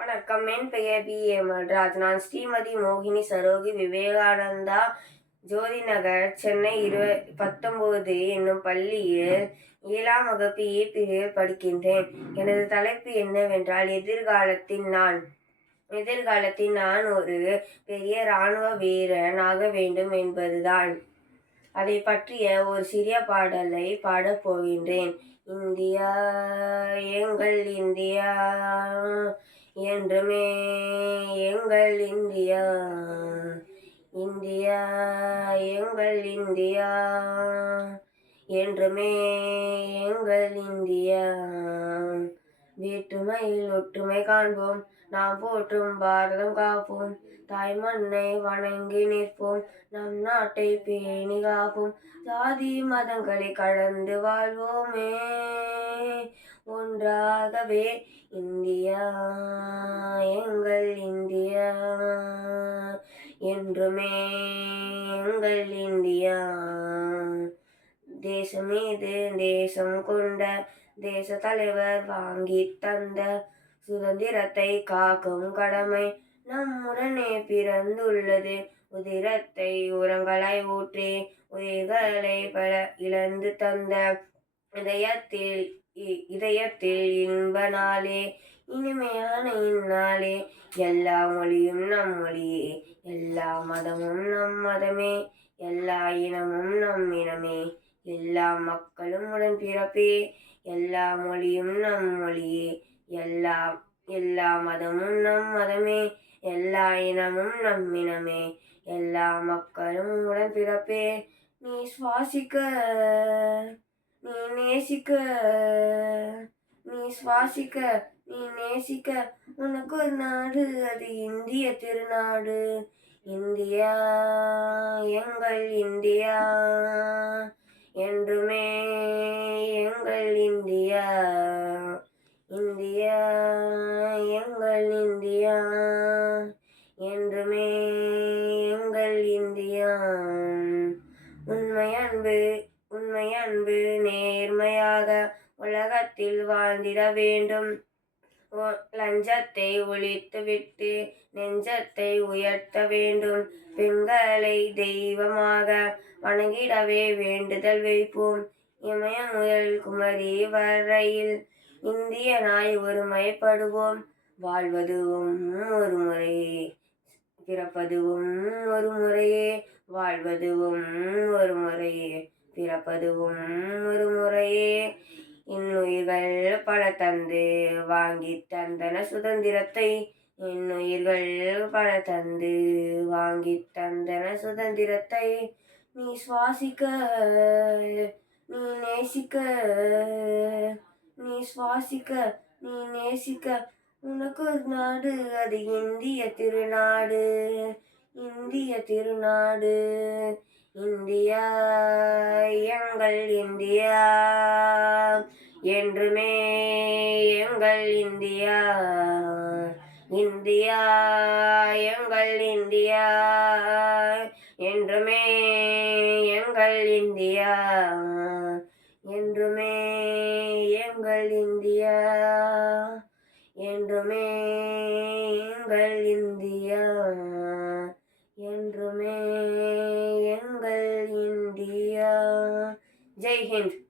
வணக்கம். என் பெயர் பி. ஏ. மல்ராஜ் நான் ஸ்ரீமதி மோகினி சரோகி விவேகானந்தா ஜோதி நகர் சென்னை இருவ பத்தொம்போது என்னும் பள்ளியில் ஏழாம் வகுப்பு ஏ பிரிவில் படிக்கின்றேன். எனது தலைப்பு என்னவென்றால் எதிர்காலத்தில் நான் எதிர்காலத்தில் நான் ஒரு பெரிய இராணுவ வீரன் ஆக வேண்டும் என்பதுதான். அதை பற்றிய ஒரு சிறிய பாடலை பாடப் போகின்றேன். இந்தியா எங்கள் இந்தியா என்றுமே எங்கள் இந்தியா இந்தியா எங்கள் இந்தியா என்றுமே எங்கள் இந்தியா. வேற்றுமையில் ஒற்றுமை காண்போம் நாம் போற்றும் பாரதம் காப்போம் தாய் மண்ணை வணங்கி நிற்போம் நம் நாட்டை பேணி காப்போம் ஜாதி மதங்களை கடந்து வாழ்வோமே. ஒன்றாகவே இந்திய இந்தியா தேசம் இது தேசம் கொண்ட தேச தலைவர் வாங்கி தந்த சுதந்திரத்தை காக்கும் கடமை நம்முடனே பிறந்துள்ளது. உதிரத்தை உரங்களாய் ஊற்றி உயிர்களை பல இழந்து தந்த இதயத்தில் இதயத்தில் இன்ப நாளே இனிமையான இந்நாளே. எல்லா மொழியும் நம் மொழியே எல்லா மதமும் நம் மதமே. எல்லா இனமும் நம் இனமே. எல்லா மக்களும் உடன் பிறப்பே. எல்லா மொழியும் நம் மொழியே. எல்லா எல்லா மதமும் நம் மதமே. எல்லா இனமும் நம் இனமே. எல்லா மக்களும் உடன் பிறப்பே. நீ சுவாசிக்க நீ நேசிக்க நீ சுவாசிக்க நீ நேசிக்க. உனக்கு ஒரு நாடு அது இந்திய திருநாடு. இந்தியா எங்கள் இந்தியா என்றுமே எங்கள் இந்தியா. இந்தியா எங்கள் இந்தியா என்றுமே எங்கள் இந்தியா. உண்மை அன்பு உண்மை அன்பு நேர்மையாக உலகத்தில் வாழ்ந்திட வேண்டும். லஞ்சத்தை ஒழித்துவிட்டு நெஞ்சத்தை உயர்த்த வேண்டும். பெண்களை தெய்வமாக வணங்கிடவே வேண்டுதல் வைப்போம். இமயம் முதல் குமரி வரையில் இந்தியனாய் ஒருமைப்படுவோம். வாழ்வதுவும் ஒரு முறையே பிறப்பதுவும் ஒரு முறையே. வாழ்வதுவும் ஒரு முறையே பிறப்பதுவும் ஒரு முறையே. இன்னுயிர்கள் பல தந்து வாங்கி தந்தன சுதந்திரத்தை. இன்னுயிர்கள் பல தந்து வாங்கி தந்தன சுதந்திரத்தை. நீ சுவாசிக்க நீ நேசிக்க நீ சுவாசிக்க நீ நேசிக்க. உனக்கு ஒரு நாடு அது இந்திய திருநாடு. இந்திய திருநாடு. இந்தியா எங்கள் இந்தியா. என்றுமே எங்கள் இந்தியா இந்தியா எங்கள் இந்தியா என்றுமே எங்கள் இந்தியா என்றுமே எங்கள் இந்தியா என்றுமே எங்கள் இந்தியா என்றுமே எங்கள் இந்தியா. ஜெய்ஹிந்த்